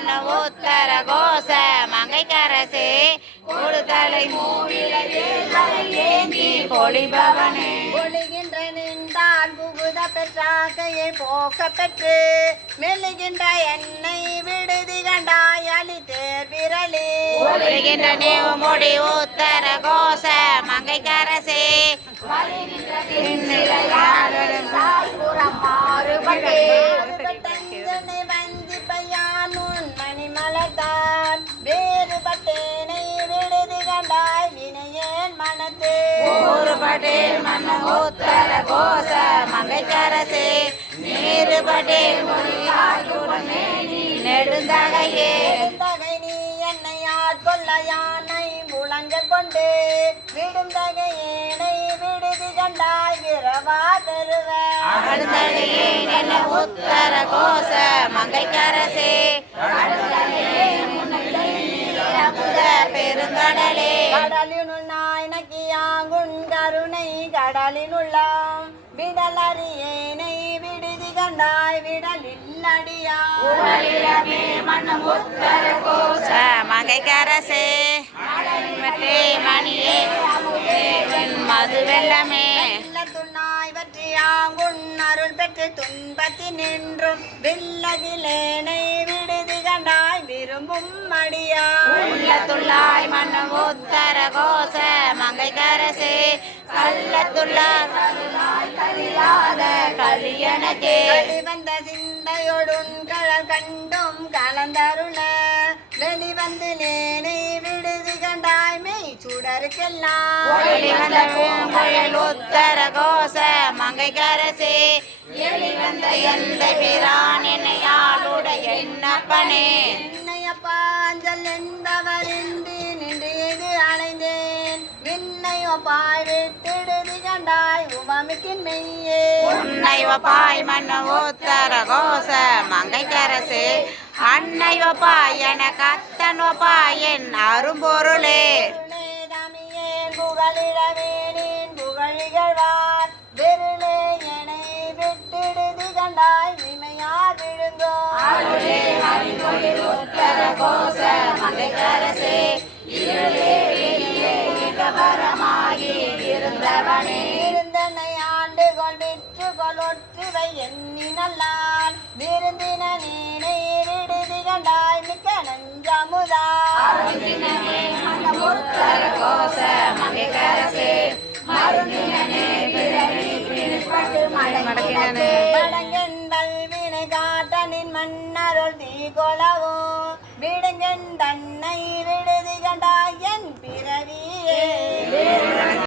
மண்ண உத்தர கோச மங்கைக்கரசே கொடுதலை ஏந்தி பொழிபவனே ஒளிகின்ற நின்றால் புகுத பெற்றாக்கையை போக்க பெற்று மெல்லுகின்ற என்னை விடுதி கண்டாய் அலி தேர் விரலே ஒளிகின்ற நீவு முடி உத்தர கோச மங்கைக்கரசே மாறுபட்டனை வஞ்சி பையானுன் மணிமலர்தான் வேறுபட்டேனை விடுதி கண்டாய் வினையேன் மனத்தே ஊறுபட்டேன் மண்ண உத்தர கோச மங்கைக்கரசே நீருபட்டேன் நெடுந்தகையே நெடுந்தகை நீ என்னை ஆட்கொள்ள யானை முழங்கல் கொண்டு விடுந்தகையேனை விடுதி கண்டாய் விரவா தருவேன் உத்தர கோச மங்கைக்கரசே பெருங்கடலே கடலினுள் நாய் நக்கியாங்குன் கருணை கடலினுள்ளாம் விடலறியேனை விடுதி கண்டாய் விடலில் அடியா உத்தர கோச மங்கைக்கரசே மணியே மது வெள்ளமே துண்ணாய் வற்றியாங்குன் அருள் பெற்று துன்பத்தி நின்றும் வில்லகிலேனை விடுதி கண்டாய் விரும்பும் அடியா உள்ளத்துள்ளாய் மன்னம் உத்தர கோச மங்கைக்கரசே கள்ளத்துள்ளார் கலியாத கலியனக்கே வெளிவந்த சிந்தையொடுன் கழல் கண்டும் கலந்தருள வெளிவந்து லேனை விடுதி கண்டாய் மெய் சுடருக்கெல்லாம் வெளிவந்த பூங்குழல் உத்தர கோச மங்கைக்கரசே எளிவந்த எந்த பிரான் என்னையாளுடைய என்னப்பனே என்னையப்பாஞ்சல் என்பவரின்றி நின்று இது அலைந்தேன் விண்ணையோ பாய் விட்டிடுதி கண்டாய் உவமிக்கின் மெய்யே உன்னை ஒப்பாய் மன்ன உத்தர கோச மங்கைக்கரசே அன்னை ஒப்பாய் என கத்தன் ஒப்பாய் என் அரும்பொருளே தமியேன் புகழிடவேனின் புகழிகழ்வார் விருளே என்னை விட்டிடுதி கண்டாய் விமையார் விழுங்கோ உத்தர கோச மங்கைக்கரசே இருளே வரமாகி இருந்தவனே இருந்தனை ஆண்டுகொள் விற்று கொலொற்றுவை எண்ணி நல்லான் விருந்தின நீ